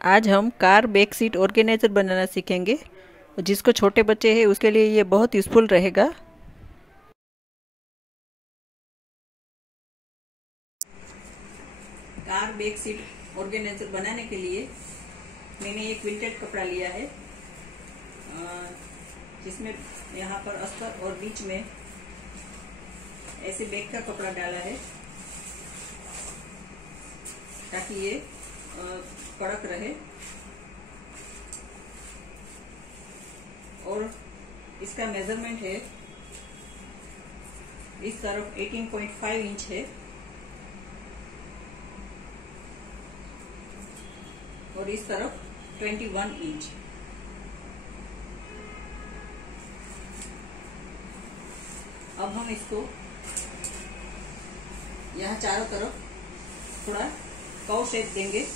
आज हम car back seat organiser बनाना सीखेंगे। जिसको छोटे बच्चे हैं उसके लिए ये बहुत यूज़फुल रहेगा। कार बैक सीट ऑर्गेनाइजर बनाने के लिए मैंने एक क्विल्टेड कपड़ा लिया है, जिसमें यहाँ पर अस्तर और बीच में ऐसे बैग का कपड़ा डाला है ताकि ये कड़क रहे। और इसका मेजरमेंट है, इस तरफ 18.5 इंच है और इस तरफ 21 इंच। अब हम इसको यहाँ चारों तरफ थोड़ा कर्व शेप देंगे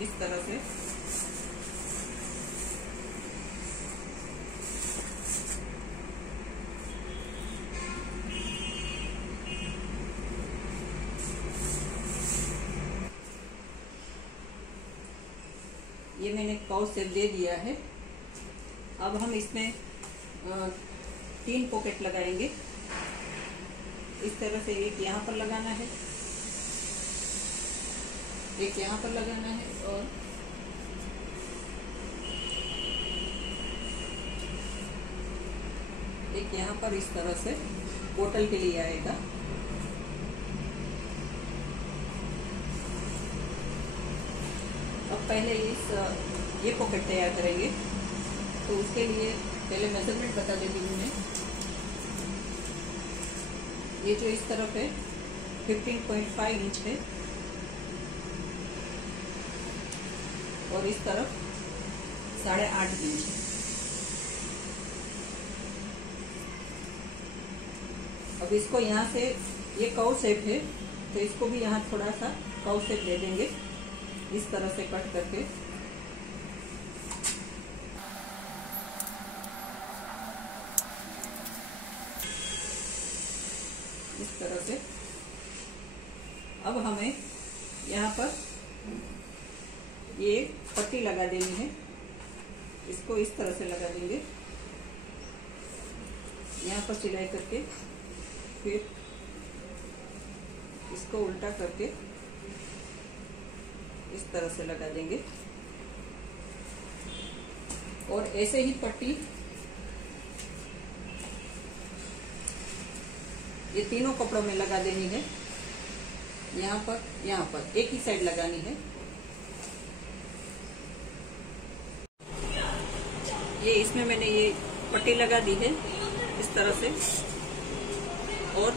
इस तरह से। ये मैंने कर्व शेप दे दिया है। अब हम इसमें 3 पॉकेट लगाएंगे। इस तरह से एक यहाँ पर लगाना है, एक यहाँ पर लगाना है और एक यहाँ पर इस तरह से बोतल के लिए आएगा। अब पहले ये पॉकेट तैयार करेंगे, तो उसके लिए पहले मेजरमेंट बता देती हूँ मैं। ये जो इस तरफ है 15.5 इंच है और इस तरफ 8.5 इंच है। अब इसको यहाँ से, ये कर्व शेप है तो इसको भी यहाँ थोड़ा सा कर्व शेप दे देंगे इस तरह से कट करके। इस तरह से। अब हमें यहाँ पर ये पट्टी लगा देनी है, इसको इस तरह से लगा देंगे यहाँ पर सिलाई करके, फिर इसको उल्टा करके इस तरह से लगा देंगे और ऐसे ही पट्टी ये तीनों कपड़ों में लगा देनी है। यहाँ पर एक ही साइड लगानी है। ये इसमें मैंने ये पट्टी लगा दी है इस तरह से और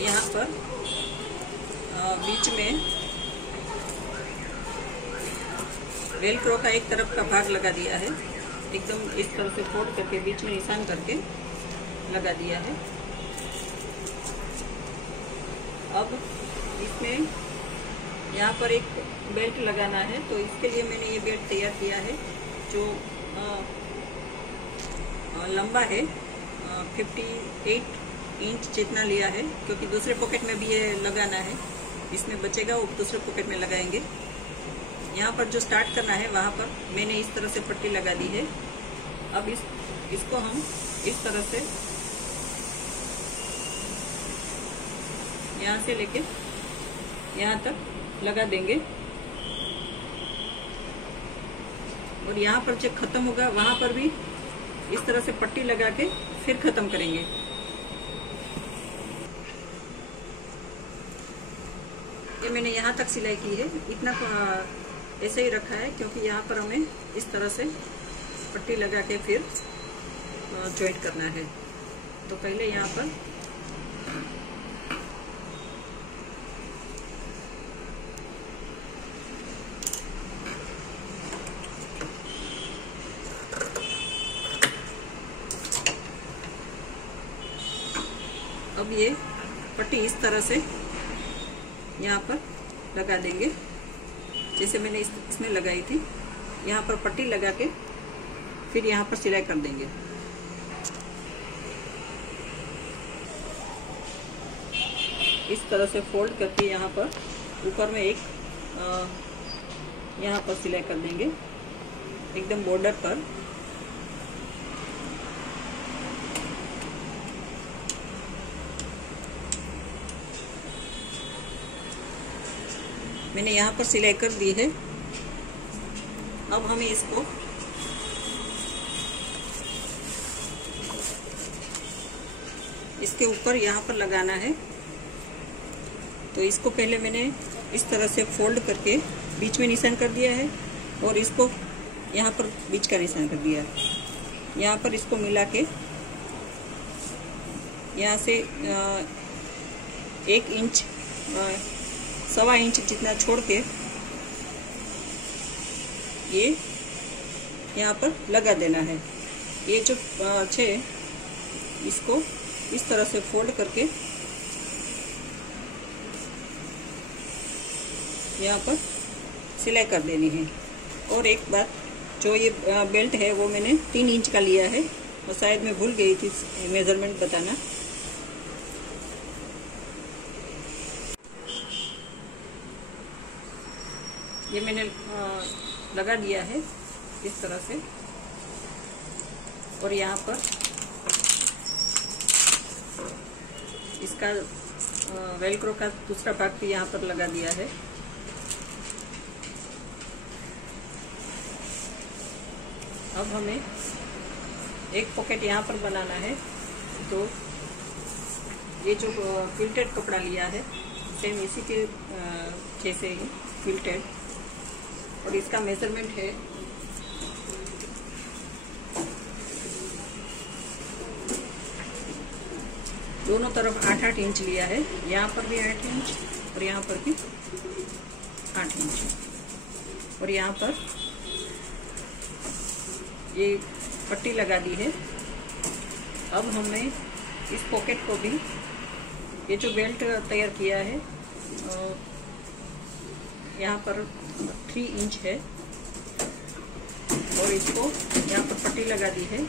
यहाँ पर बीच में वेलक्रो का एक तरफ का भाग लगा दिया है, एकदम इस तरह से फोल्ड करके बीच में निशान करके लगा दिया है। अब इसमें यहाँ पर एक बेल्ट लगाना है, तो इसके लिए मैंने ये बेल्ट तैयार किया है जो लंबा है 58 इंच जितना लिया है, क्योंकि दूसरे पॉकेट में भी ये लगाना है। इसमें बचेगा वो दूसरे पॉकेट में लगाएंगे। यहाँ पर जो स्टार्ट करना है वहाँ पर मैंने इस तरह से पट्टी लगा दी है। अब इसको हम इस तरह से यहाँ से लेके यहाँ तक लगा देंगे और यहाँ पर जब खत्म होगा वहां पर भी इस तरह से पट्टी लगा के फिर खत्म करेंगे। ये मैंने यहाँ तक सिलाई की है, इतना ऐसे ही रखा है क्योंकि यहाँ पर हमें इस तरह से पट्टी लगा के फिर जॉइंट करना है। तो पहले यहाँ पर अब ये पट्टी इस तरह से यहाँ पर लगा देंगे जैसे मैंने इसमें लगाई थी। यहाँ पर पट्टी लगा के फिर यहाँ पर सिलाई कर देंगे। इस तरह से फोल्ड करके यहाँ पर ऊपर में एक यहाँ पर सिलाई कर देंगे, एकदम बॉर्डर पर। मैंने यहाँ पर सिलाई कर दी है। अब हमें इसको इसके ऊपर यहाँ पर लगाना है। तो इसको पहले मैंने इस तरह से फोल्ड करके बीच में निशान कर दिया है और इसको यहाँ पर बीच का निशान कर दिया है। यहाँ पर इसको मिला के यहाँ से 1 इंच 1.25 इंच जितना छोड़ के ये यहाँ पर लगा देना है। ये जो इसको इस तरह से फोल्ड करके यहाँ पर सिलाई कर देनी है। और एक बात, जो ये बेल्ट है वो मैंने 3 इंच का लिया है और शायद मैं भूल गई थी मेजरमेंट बताना। ये मैंने लगा दिया है इस तरह से। और यहाँ पर इसका वेलक्रो का दूसरा भाग भी यहाँ पर लगा दिया है। अब हमें एक पॉकेट यहाँ पर बनाना है। तो ये जो फिल्टेड कपड़ा लिया है सेम इसी के जैसे ही फिल्टेड, और इसका मेजरमेंट है 2 तरफ 8-8 इंच लिया है। यहाँ पर भी 8 इंच और यहाँ पर भी 8 इंच। और यहाँ पर ये पट्टी लगा दी है। अब हमने इस पॉकेट को भी, ये जो बेल्ट तैयार किया है यहाँ पर 3 इंच है और इसको यहाँ पर पट्टी लगा दी है।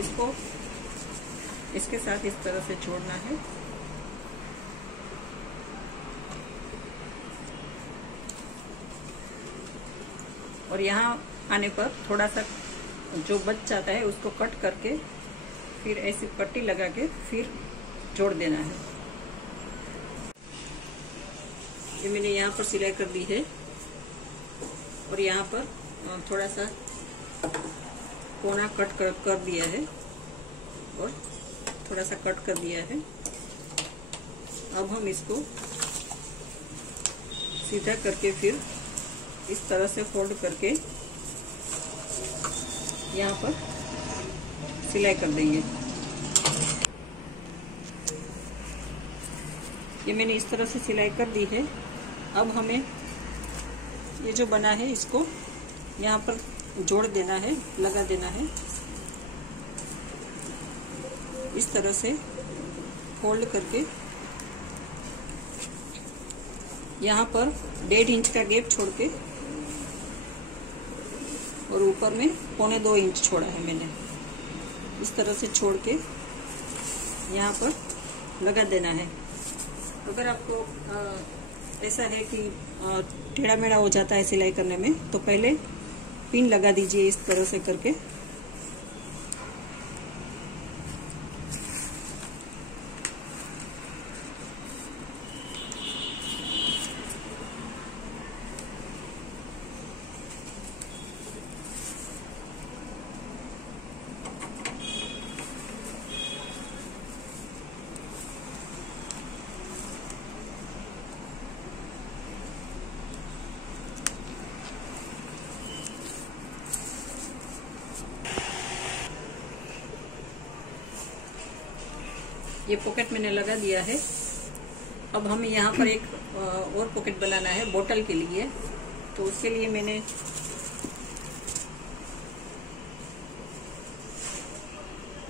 इसको इसके साथ इस तरह से जोड़ना है। और यहाँ आने पर थोड़ा सा जो बच जाता है उसको कट करके फिर ऐसी पट्टी लगा के फिर जोड़ देना है। ये मैंने यहाँ पर सिलाई कर दी है और यहाँ पर थोड़ा सा कोना कट कर दिया है और थोड़ा सा कट कर दिया है। अब हम इसको सीधा करके फिर इस तरह से फोल्ड करके यहाँ पर सिलाई कर देंगे। ये मैंने इस तरह से सिलाई कर दी है। अब हमें ये जो बना है इसको यहाँ पर जोड़ देना है, लगा देना है। इस तरह से फोल्ड करके यहाँ पर 1.5 इंच का गैप छोड़ के और ऊपर में 1.25 इंच छोड़ा है मैंने। इस तरह से छोड़ के यहाँ पर लगा देना है। अगर आपको ऐसा है कि टेढ़ा मेढ़ा हो जाता है सिलाई करने में, तो पहले पिन लगा दीजिए इस तरह से करके। ये पॉकेट मैंने लगा दिया है। अब हमें यहाँ पर एक और पॉकेट बनाना है बोतल के लिए। तो उसके लिए मैंने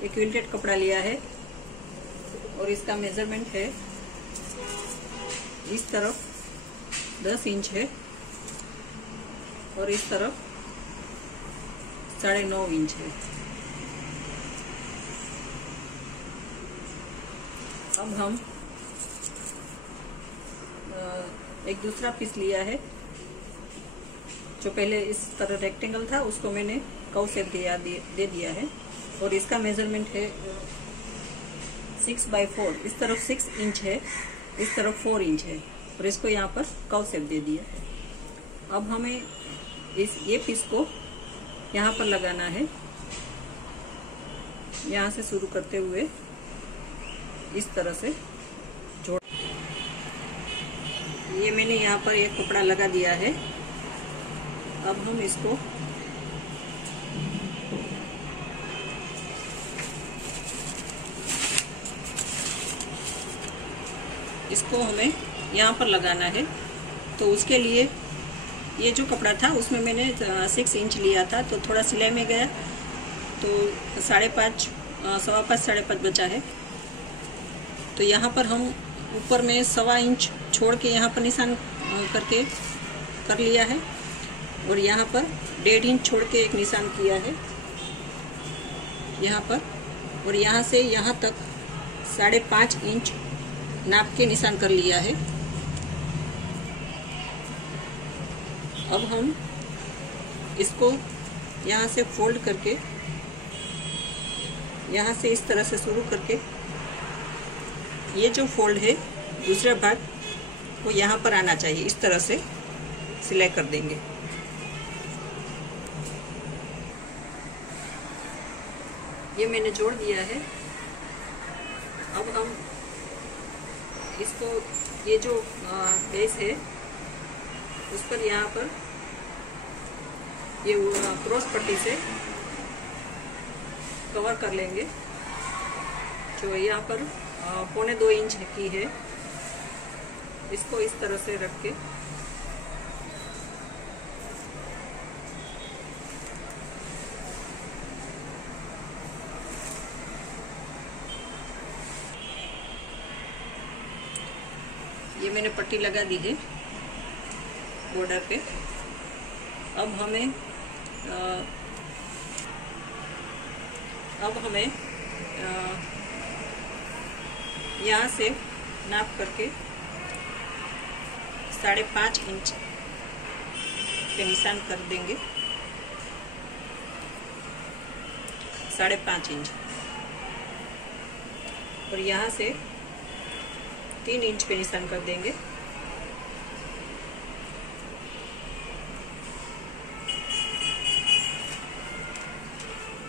एक क्विल्टेड कपड़ा लिया है और इसका मेजरमेंट है, इस तरफ 10 इंच है और इस तरफ 9.5 इंच है। अब हम एक दूसरा पीस लिया है। जो पहले इस तरह रेक्टेंगल था उसको मैंने कर्व शेप दे दिया है और इसका मेजरमेंट है 6/4। इस तरफ 6 इंच है, इस तरफ 4 इंच है और इसको यहाँ पर कर्व शेप दे दिया है। अब हमें ये पीस को यहाँ पर लगाना है, यहाँ से शुरू करते हुए इस तरह से जोड़। ये मैंने यहाँ पर एक कपड़ा लगा दिया है। अब हम इसको हमें यहाँ पर लगाना है। तो उसके लिए ये जो कपड़ा था उसमें मैंने 6 इंच लिया था, तो थोड़ा सिलाई में गया तो 5.5 5.5 बचा है। तो यहाँ पर हम ऊपर में 1.25 इंच छोड़ के यहाँ पर निशान करके कर लिया है और यहाँ पर 1.5 इंच छोड़ के एक निशान किया है यहाँ पर, और यहाँ से यहाँ तक 5.5 इंच नाप के निशान कर लिया है। अब हम इसको यहाँ से फोल्ड करके यहाँ से इस तरह से शुरू करके ये जो फोल्ड है दूसरा भाग वो यहाँ पर आना चाहिए, इस तरह से सिलाई कर देंगे। ये मैंने जोड़ दिया है। अब हम इसको ये जो बेस है उस पर यहाँ पर ये क्रॉस पट्टी से कवर कर लेंगे। जो यहाँ पर 1.25 इंच की है इसको इस तरह से रख के ये मैंने पट्टी लगा दी है बॉर्डर पे। अब हमें यहाँ से नाप करके 5.5 इंच पे निशान कर देंगे, 5.5 इंच, और यहाँ से 3 इंच पे निशान कर देंगे।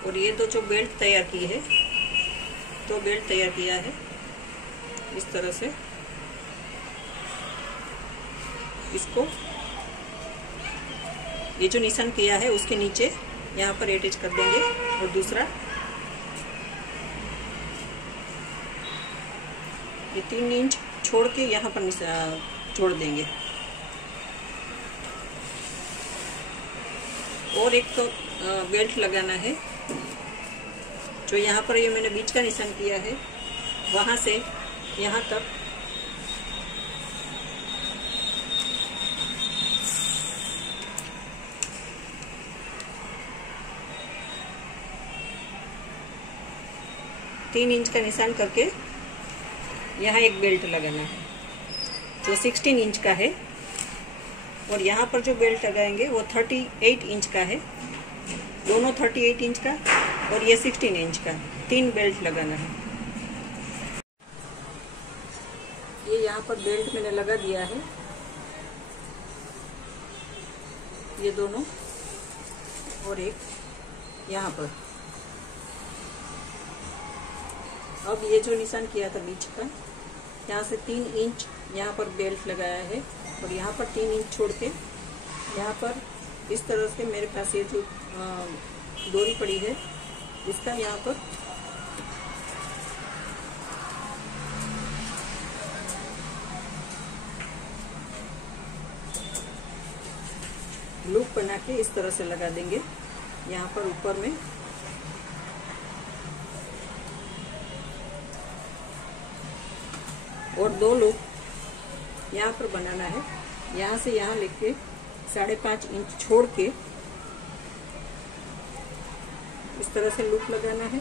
और ये तो जो बेल्ट तैयार की है तो बेल्ट तैयार किया है इस तरह से, इसको ये जो निशान किया है उसके नीचे यहाँ पर अटैच कर देंगे और दूसरा ये 3 इंच छोड़ के यहाँ पर जोड़ देंगे। और एक तो बेल्ट लगाना है। जो यहाँ पर ये मैंने बीच का निशान किया है वहाँ से यहाँ तक तीन इंच का निशान करके यहाँ एक बेल्ट लगाना है जो 16 इंच का है, और यहाँ पर जो बेल्ट लगाएंगे वो 38 इंच का है। दोनों 38 इंच का और ये 16 इंच का, 3 बेल्ट लगाना है। ये यहाँ पर बेल्ट मैंने लगा दिया है, ये दोनों, और एक यहाँ पर। अब ये जो निशान किया था बीच का, यहाँ से 3 इंच यहाँ पर बेल्ट लगाया है और यहाँ पर 3 इंच छोड़ के यहाँ पर इस तरह से मेरे पास ये जो डोरी पड़ी है इसका यहाँ पर लूप बना के इस तरह से लगा देंगे यहाँ पर ऊपर में। और 2 लूप यहाँ पर बनाना है, यहाँ से यहाँ लेके 5.5 इंच छोड़ के इस तरह से लूप लगाना है।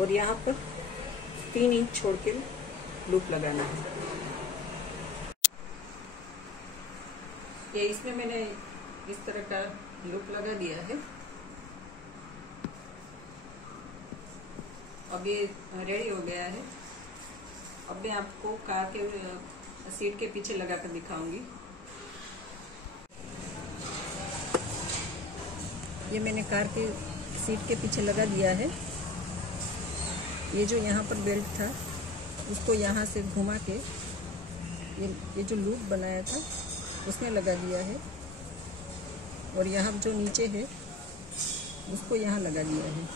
और यहाँ पर 3 इंच छोड़ के लूप लगाना है। ये इसमें मैंने इस तरह का लूप लगा दिया है। अब ये रेडी हो गया है। अब मैं आपको कार के सीट के पीछे लगाकर दिखाऊंगी। ये मैंने कार के सीट के पीछे लगा दिया है। ये जो यहाँ पर बेल्ट था उसको यहाँ से घुमा के ये जो लूप बनाया था उसमें लगा दिया है, और यहाँ जो नीचे है उसको यहाँ लगा दिया है,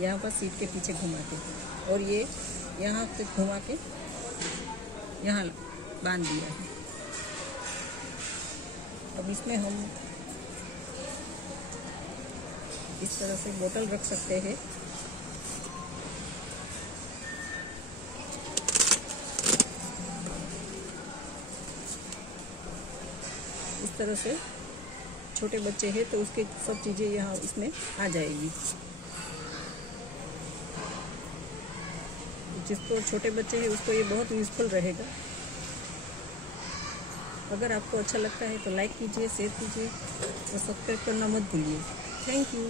यहाँ पर सीट के पीछे घुमा के, और ये यहाँ से घुमा के यहाँ बांध दिया है। अब इसमें हम इस तरह से बोतल रख सकते हैं। इस तरह से छोटे बच्चे हैं तो उसके सब चीज़ें यहाँ इसमें आ जाएगी। जिसको छोटे बच्चे हैं उसको ये बहुत यूज़फुल रहेगा। अगर आपको अच्छा लगता है तो लाइक कीजिए, शेयर कीजिए और सब्सक्राइब करना मत भूलिए। Thank you.